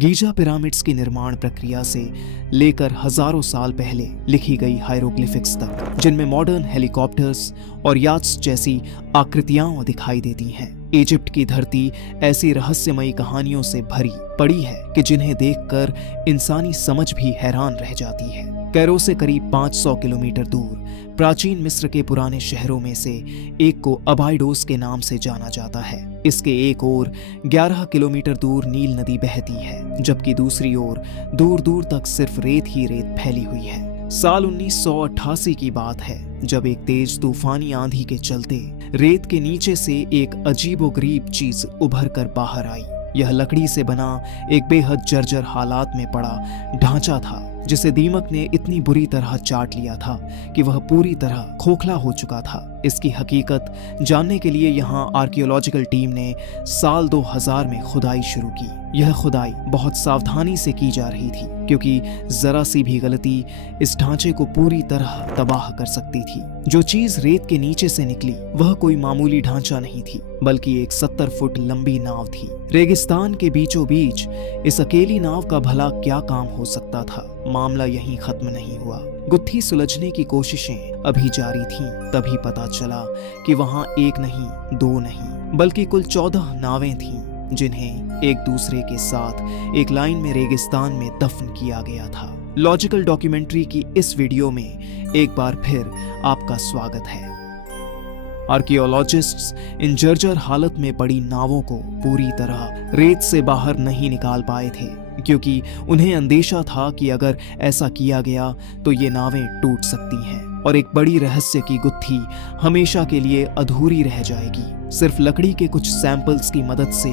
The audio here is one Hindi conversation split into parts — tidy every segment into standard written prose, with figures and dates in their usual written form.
गीजा पिरामिड्स की निर्माण प्रक्रिया से लेकर हजारों साल पहले लिखी गई हायरोग्लिफिक्स तक, जिनमें मॉडर्न हेलीकॉप्टर्स और याट्स जैसी आकृतियां दिखाई देती हैं। इजिप्ट की धरती ऐसी रहस्यमयी कहानियों से भरी पड़ी है कि जिन्हें देखकर इंसानी समझ भी हैरान रह जाती है। कैरो से करीब 500 किलोमीटर दूर प्राचीन मिस्र के पुराने शहरों में से एक को अबाइडोस के नाम से जाना जाता है। इसके एक ओर 11 किलोमीटर दूर नील नदी बहती है, जबकि दूसरी ओर दूर दूर तक सिर्फ रेत ही रेत फैली हुई है। साल 1988 की बात है, जब एक तेज तूफानी आंधी के चलते रेत के नीचे से एक अजीबोगरीब चीज उभर कर बाहर आई। यह लकड़ी से बना एक बेहद जर्जर हालात में पड़ा ढांचा था, जिसे दीमक ने इतनी बुरी तरह चाट लिया था कि वह पूरी तरह खोखला हो चुका था। इसकी हकीकत जानने के लिए यहाँ आर्कियोलॉजिकल टीम ने साल 2000 में खुदाई शुरू की। यह खुदाई बहुत सावधानी से की जा रही थी, क्योंकि जरा सी भी गलती इस ढांचे को पूरी तरह तबाह कर सकती थी। जो चीज रेत के नीचे से निकली वह कोई मामूली ढांचा नहीं थी, बल्कि एक 70 फुट लंबी नाव थी। रेगिस्तान के बीचों बीच इस अकेली नाव का भला क्या काम हो सकता था? मामला यहीं खत्म नहीं हुआ। गुत्थी सुलझने की कोशिशें अभी जारी थीं, तभी पता चला कि वहां एक नहीं, दो नहीं, बल्कि कुल 14 नावें थीं, जिन्हें एक दूसरे के साथ एक लाइन में रेगिस्तान में दफन किया गया था। लॉजिकल डॉक्यूमेंट्री की इस वीडियो में एक बार फिर आपका स्वागत है। आर्कियोलॉजिस्ट्स इन जर्जर हालत में पड़ी नावों को पूरी तरह रेत से बाहर नहीं निकाल पाए थे, क्योंकि उन्हें अंदेशा था कि अगर ऐसा किया गया तो ये नावें टूट सकती हैं और एक बड़ी रहस्य की गुत्थी हमेशा के लिए अधूरी रह जाएगी। सिर्फ लकड़ी के कुछ सैंपल्स की मदद से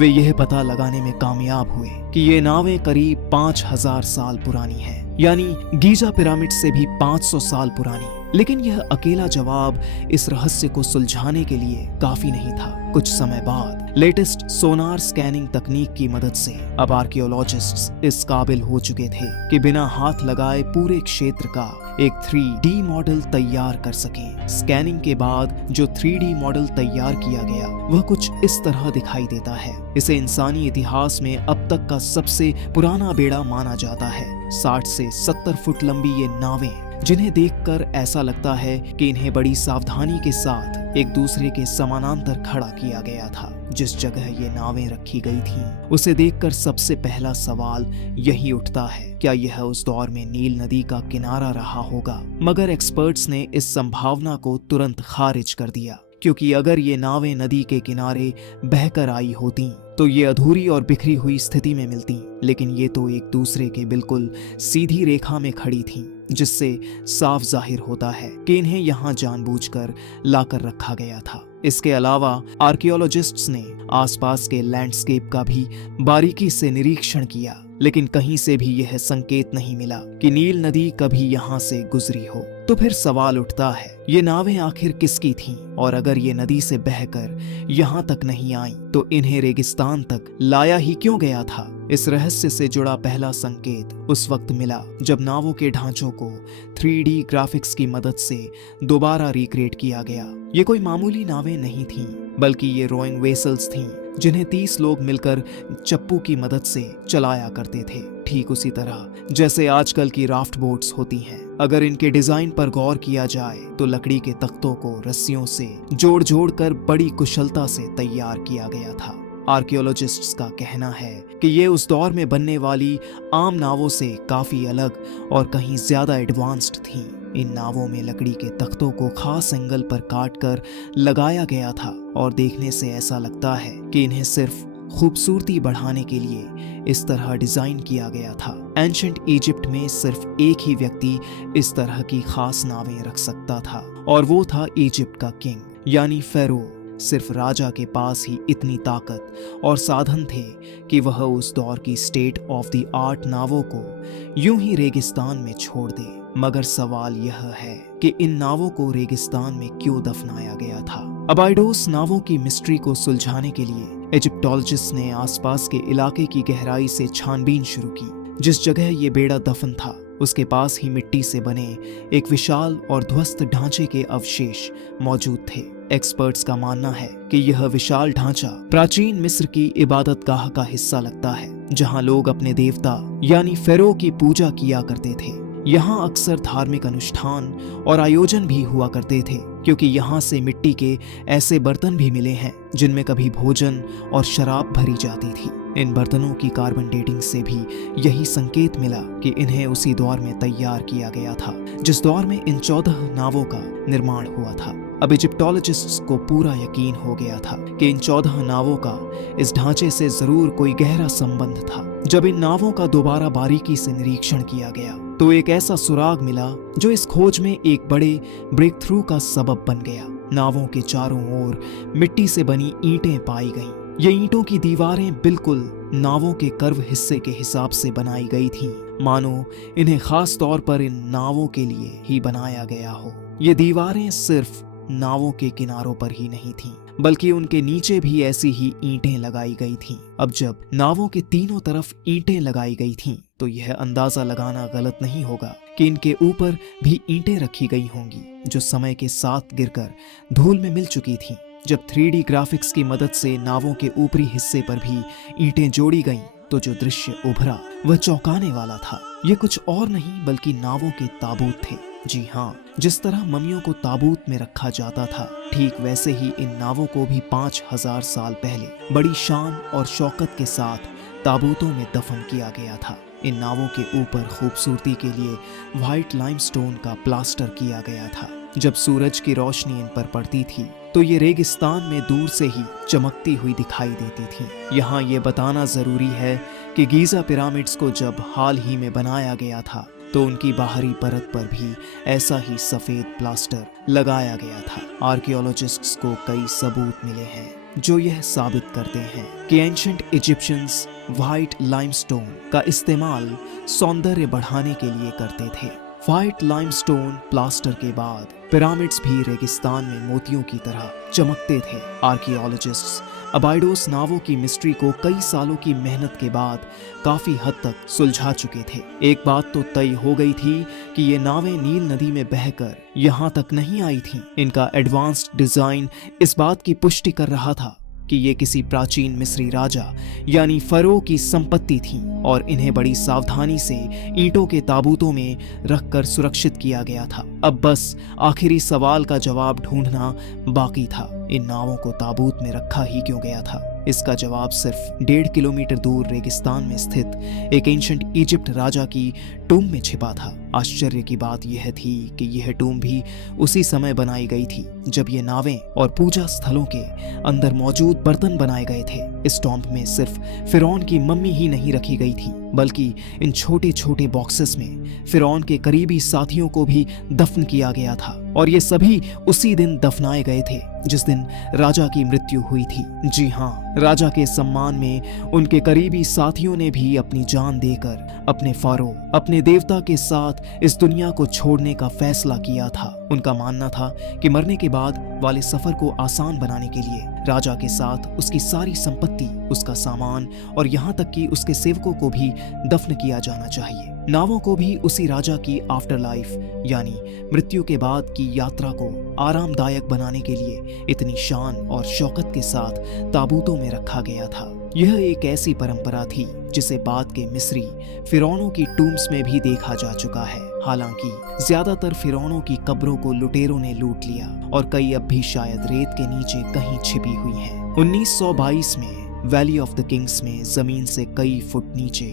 वे यह पता लगाने में कामयाब हुए कि ये नावें करीब 5000 साल पुरानी हैं, यानी गीजा पिरामिड से भी 500 साल पुरानी। लेकिन यह अकेला जवाब इस रहस्य को सुलझाने के लिए काफी नहीं था। कुछ समय बाद लेटेस्ट सोनार स्कैनिंग तकनीक की मदद से अब आर्कियोलॉजिस्ट्स इस काबिल हो चुके थे कि बिना हाथ लगाए पूरे क्षेत्र का एक 3D मॉडल तैयार कर सकें। स्कैनिंग के बाद जो 3D मॉडल तैयार किया गया वह कुछ इस तरह दिखाई देता है। इसे इंसानी इतिहास में अब तक का सबसे पुराना बेड़ा माना जाता है। 60 से 70 फुट लंबी ये नावें, जिन्हें देखकर ऐसा लगता है कि इन्हें बड़ी सावधानी के साथ एक दूसरे के समानांतर खड़ा किया गया था। जिस जगह ये नावें रखी गई थीं, उसे देखकर सबसे पहला सवाल यही उठता है, क्या यह उस दौर में नील नदी का किनारा रहा होगा? मगर एक्सपर्ट्स ने इस संभावना को तुरंत खारिज कर दिया, क्योंकि अगर ये नावें नदी के किनारे बहकर आई होती तो ये अधूरी और बिखरी हुई स्थिति में मिलती, लेकिन ये तो एक दूसरे के बिल्कुल सीधी रेखा में खड़ी थीं, जिससे साफ जाहिर होता है कि इन्हें यहाँ जानबूझकर लाकर रखा गया था। इसके अलावा आर्कियोलॉजिस्ट्स ने आसपास के लैंडस्केप का भी बारीकी से निरीक्षण किया, लेकिन कहीं से भी यह संकेत नहीं मिला कि नील नदी कभी यहाँ से गुजरी हो। तो फिर सवाल उठता है, ये नावें आखिर किसकी थीं? और अगर ये नदी से बहकर यहाँ तक नहीं आई तो इन्हें रेगिस्तान तक लाया ही क्यों गया था? इस रहस्य से जुड़ा पहला संकेत उस वक्त मिला जब नावों के ढांचों को 3D ग्राफिक्स की मदद से दोबारा रिक्रिएट किया गया। ये कोई मामूली नावें नहीं थीं, बल्कि ये रोइंग वेसल्स थीं, जिन्हें 30 लोग मिलकर चप्पू की मदद से चलाया करते थे, ठीक उसी तरह जैसे आजकल की राफ्ट बोट्स होती हैं। अगर इनके डिजाइन पर गौर किया जाए तो लकड़ी के तख्तों को रस्सियों से जोड़ जोड़ कर बड़ी कुशलता से तैयार किया गया था। आर्कियोलॉजिस्ट्स का कहना है कि ये उस दौर में बनने वाली आम नावों से काफी अलग और कहीं ज्यादा एडवांस्ड थीं। इन नावों में लकड़ी के तख्तों को खास एंगल पर काटकर लगाया गया था और देखने से ऐसा लगता है कि इन्हें सिर्फ खूबसूरती बढ़ाने के लिए इस तरह डिजाइन किया गया था। एंशिएंट इजिप्ट में सिर्फ एक ही व्यक्ति इस तरह की खास नावें रख सकता था, और वो था इजिप्ट का किंग, यानी फेरो। सिर्फ राजा के पास ही इतनी ताकत और साधन थे कि वह उस दौर की स्टेट ऑफ द आर्ट नावों को यूं ही रेगिस्तान में छोड़ दे। मगर सवाल यह है कि इन नावों को रेगिस्तान में क्यों दफनाया गया था? अबाइडोस नावों की मिस्ट्री को सुलझाने के लिए इजिप्टोलॉजिस्ट ने आसपास के इलाके की गहराई से छानबीन शुरू की। जिस जगह ये बेड़ा दफन था, उसके पास ही मिट्टी से बने एक विशाल और ध्वस्त ढांचे के अवशेष मौजूद थे। एक्सपर्ट्स का मानना है कि यह विशाल ढांचा प्राचीन मिस्र की इबादतगाह का हिस्सा लगता है, जहां लोग अपने देवता यानी फेरो की पूजा किया करते थे। यहाँ अक्सर धार्मिक अनुष्ठान और आयोजन भी हुआ करते थे, क्योंकि यहाँ से मिट्टी के ऐसे बर्तन भी मिले हैं जिनमें कभी भोजन और शराब भरी जाती थी। इन बर्तनों की कार्बन डेटिंग से भी यही संकेत मिला कि इन्हें उसी दौर में तैयार किया गया था जिस दौर में इन 14 नावों का निर्माण हुआ था। अब इजिप्टोलॉजिस्ट्स को पूरा यकीन हो गया था कि इन 14 नावों का इस ढांचे से जरूर कोई गहरा संबंध था। जब इन नावों का दोबारा बारीकी से निरीक्षण किया गया तो एक ऐसा सुराग मिला जो इस खोज में एक बड़े ब्रेक थ्रू का सबब बन गया। नावों के चारों ओर मिट्टी से बनी ईंटें पाई गईं। ये ईंटों की दीवारें बिल्कुल नावों के कर्व हिस्से के हिसाब से बनाई गई थीं, मानो इन्हें खास तौर पर इन नावों के लिए ही बनाया गया हो। ये दीवारें सिर्फ नावों के किनारों पर ही नहीं थीं, बल्कि उनके नीचे भी ऐसी ही ईंटें लगाई गई थीं। अब जब नावों के तीनों तरफ ईंटें लगाई गई थीं, तो यह अंदाजा लगाना गलत नहीं होगा कि इनके ऊपर भी ईंटें रखी गई होंगी जो समय के साथ गिरकर धूल में मिल चुकी थीं। जब 3D ग्राफिक्स की मदद से नावों के ऊपरी हिस्से पर भी ईंटें जोड़ी गईं, तो जो दृश्य उभरा वह चौंकाने वाला था। ये कुछ और नहीं बल्कि नावों के ताबूत थे। जी हाँ, जिस तरह मम्मियों को ताबूत में रखा जाता था, ठीक वैसे ही इन नावों को भी 5000 साल पहले बड़ी शान और शौकत के साथ ताबूतों में दफन किया गया था। इन नावों के ऊपर खूबसूरती के लिए व्हाइट लाइमस्टोन का प्लास्टर किया गया था। जब सूरज की रोशनी इन पर पड़ती थी तो ये रेगिस्तान में दूर से ही चमकती हुई दिखाई देती थी। यहाँ ये बताना जरूरी है कि गीजा पिरामिड्स को जब हाल ही में बनाया गया था तो उनकी बाहरी परत पर भी ऐसा ही सफेद प्लास्टर लगाया गया था। आर्कियोलॉजिस्ट्स को कई सबूत मिले हैं जो यह साबित करते हैं कि एंशिएंट इजिप्शियंस व्हाइट लाइमस्टोन का इस्तेमाल सौंदर्य बढ़ाने के लिए करते थे। व्हाइट लाइमस्टोन प्लास्टर के बाद पिरामिड्स भी रेगिस्तान में मोतियों की तरह चमकते थे। आर्कियोलॉजिस्ट्स अबाइडोस नावों की मिस्ट्री को कई सालों की मेहनत के बाद काफी हद तक सुलझा चुके थे। एक बात तो तय हो गई थी कि ये नावें नील नदी में बहकर यहाँ तक नहीं आई थीं। इनका एडवांस्ड डिजाइन इस बात की पुष्टि कर रहा था कि ये किसी प्राचीन मिस्री राजा यानी फरो की संपत्ति थी और इन्हें बड़ी सावधानी से ईंटों के ताबूतों में रखकर सुरक्षित किया गया था। अब बस आखिरी सवाल का जवाब ढूंढना बाकी था। इन नावों को ताबूत में रखा ही क्यों गया था? इसका जवाब सिर्फ 1.5 किलोमीटर दूर रेगिस्तान में स्थित एक एंशिएंट इजिप्ट राजा की टूम में छिपा था। आश्चर्य की बात यह थी कि यह टूम भी उसी समय बनाई गई थी जब ये नावें और पूजा स्थलों के अंदर मौजूद बर्तन बनाए गए थे। इस टॉम्ब में सिर्फ फिरौन की मम्मी ही नहीं रखी गई थी, बल्कि इन छोटे छोटे बॉक्सेस में फिरौन के करीबी साथियों को भी दफन किया गया था और ये सभी उसी दिन दफनाए गए थे जिस दिन राजा की मृत्यु हुई थी। जी हाँ, राजा के सम्मान में उनके करीबी साथियों ने भी अपनी जान देकर अपने फारो, अपने देवता के साथ इस दुनिया को छोड़ने का फैसला किया था। उनका मानना था कि मरने के बाद वाले सफर को आसान बनाने के लिए राजा के साथ उसकी सारी संपत्ति, उसका सामान और यहाँ तक कि उसके सेवकों को भी दफन किया जाना चाहिए। नावों को भी उसी राजा की आफ्टर लाइफ यानी मृत्यु के बाद की यात्रा को आरामदायक बनाने के लिए इतनी शान और शौकत के साथ ताबूतों में रखा गया था। यह एक ऐसी परंपरा थी जिसे बाद के मिस्री फिरौनों की टूम्स में भी देखा जा चुका है। हालांकि ज्यादातर फिरौनों की कब्रों को लुटेरों ने लूट लिया और कई अब भी शायद रेत के नीचे कहीं छिपी हुई हैं। 1922 में वैली ऑफ द किंग्स में जमीन से कई फुट नीचे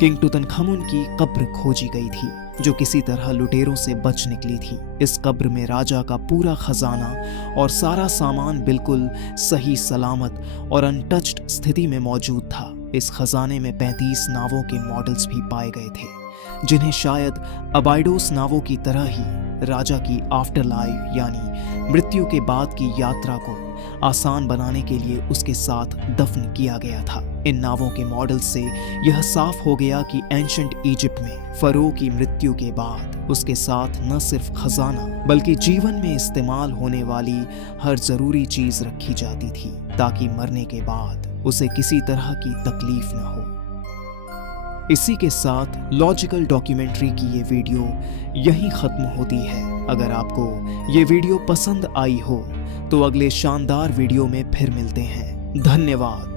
किंग तुतनखमुन की कब्र खोजी गई थी जो किसी तरह लुटेरों से बच निकली थी। इस कब्र में राजा का पूरा खजाना और सारा सामान बिल्कुल सही सलामत और अनटच्ड स्थिति में मौजूद था। इस खजाने में 35 नावों के मॉडल्स भी पाए गए थे जिन्हें शायद अबाइडोस नावों की तरह ही राजा की आफ्टर लाइफ यानी मृत्यु के बाद की यात्रा को आसान बनाने के लिए उसके साथ दफन किया गया था। इन नावों के मॉडल से यह साफ हो गया कि एंशिएंट इजिप्ट में फरो की मृत्यु के बाद उसके साथ न सिर्फ खजाना बल्कि जीवन में इस्तेमाल होने वाली हर जरूरी चीज रखी जाती थी ताकि मरने के बाद उसे किसी तरह की तकलीफ न हो। इसी के साथ लॉजिकल डॉक्यूमेंट्री की ये वीडियो यहीं खत्म होती है। अगर आपको ये वीडियो पसंद आई हो तो अगले शानदार वीडियो में फिर मिलते हैं। धन्यवाद।